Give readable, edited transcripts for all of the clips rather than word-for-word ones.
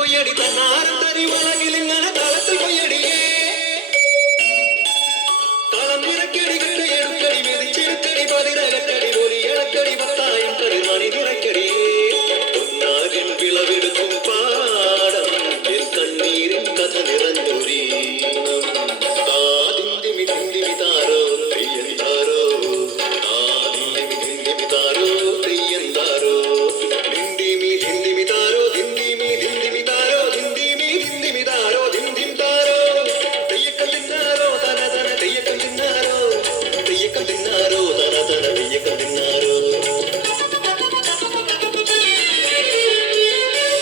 കൊയ്യടി തന്നാരം തരി വളകിലിങ്ങനെ തളത്തിൽ കൊയ്യടിയേ കളം നിറക്കടി കെട്ട് എടുക്കടി മെതിച്ചെടുക്കടി പതിരകക്കടി പോലി ഇളക്കടി പത്തായും കടി മണി നിറക്കടിയേ പൊന്നാരിൻ വിളവെടുക്കും പാടം എൻ കണ്ണീരിൻ കഥ നിറഞ്ഞൊരീണം താതിന്തിമി തിന്തിമി താരോ തെയ്യന്താരോ താതിന്തിമി തിന്തിമി താരോ തെയ്യന്താരോ ധിന്തിമി ധിന്തിമി താരോ ധിന്തിമി ധിന്തിമി താരോ ധിന്തിമി ധിന്തിമി താരോ ധിന്തിം താരോ തെയ്യക്കം തിന്നാരോ തന തന തെയ്യക്കം തിന്നാരോ തെയ്യക്കം തിന്നാരോ തന തന തെയ്യക്കം തിന്നാരോ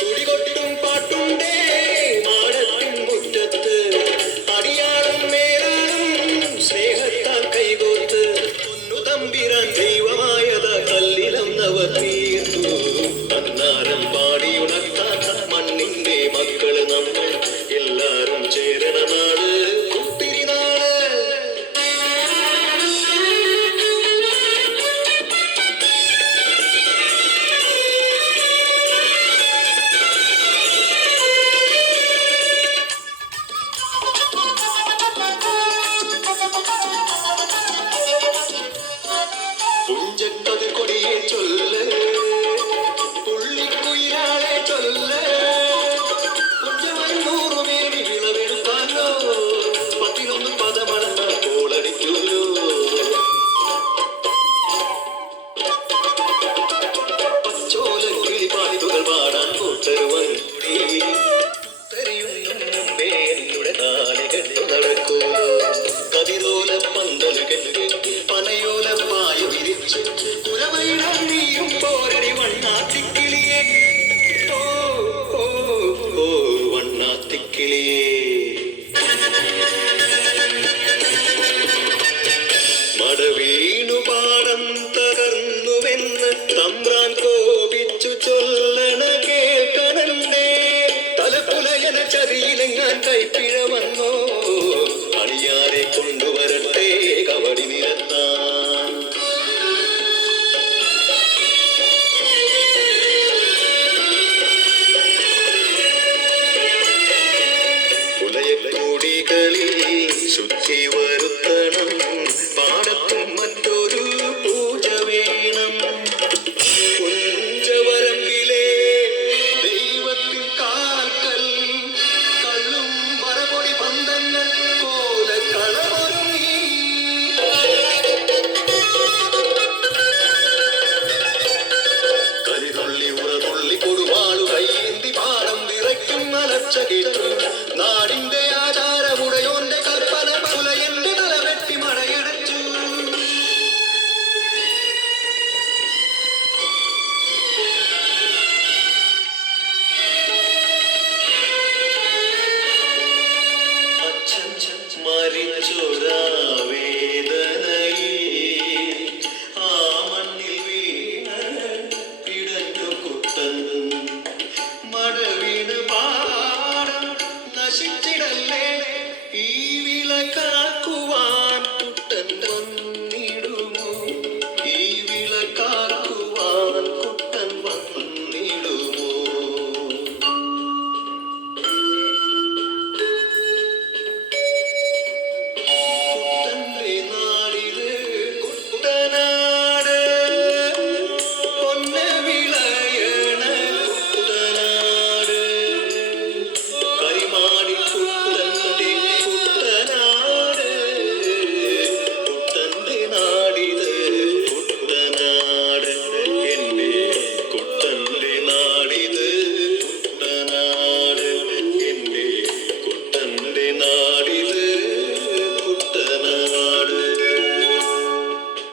തുടികൊട്ടും പാട്ടുണ്ടേ മാടത്തിൻ മുറ്റത്ത് അടിയാളും മേലാളും സ്നേഹത്താൽ കൈകോർത്ത് പൊന്നു തമ്പിരാൻ ദൈവമായത കല്ലിലന്നവർ തീർത്തു അന്നാരം പാടിയുണർത്താത്ത മണ്ണിന്റെ മക്കള് നമ്മൾ എല്ലാരും ചേരണ നാട് കുത്തിരിനാട് പുഞ്ചക്കതിർ കൊടിയെ ചൊല്ല് പുള്ളിക്കുയിലാളെ ചൊല്ല് പുഞ്ചമണ്ണൂറുമേനി വിളവെടുത്താലോ പത്തിനൊന്ന് പദമളന്ന കോളടിക്കുമല്ലോ പച്ചോലക്കിളി പാട്ടുകൾ പാടാൻ കൂട്ടരുവൻ മുമ്പേ എന്നുടെ കാലുകെട്ടു നടക്കൂ കതിരോല പന്തല് കെട്ടി പനയോല പായ വിരിച്ച് കുരവയിടാൻ നീയും പോരടി വണ്ണാത്തിക്കിളിയേ ഓ ഓ ഓ വണ്ണാത്തിക്കിളിയേ മടവീണു പാടം തകർന്നുവെന്ന് തമ്പ്രാൻ കോപിച്ചു ചൊല്ലണ കേൾക്കണണ്ടേ തലപ്പുലയന ചതിയിലെങ്ങാൻ കൈപ്പിഴ വന്നോ അണിയാരെ കൊണ്ടുവരട്ടെ കവടി നിരത്താൻ പുലയക്കൂടികളിൽ ശുദ്ധി വരുത്തണം പാടത്തും മറ്റൊരു പൂജ വേണം കുഞ്ചവരമ്പിലെ ദൈവത്തിൻ കാൽക്കൽ കള്ളും മറപൊടി പന്തങ്ങൾ കോലക്കളമൊരുങ്ങി കരിതുള്ളി ഉറതുള്ളി കൊടുവാളു കയ്യേന്തി പാടം വിറയ്ക്കുന്ന ലക്ഷകിട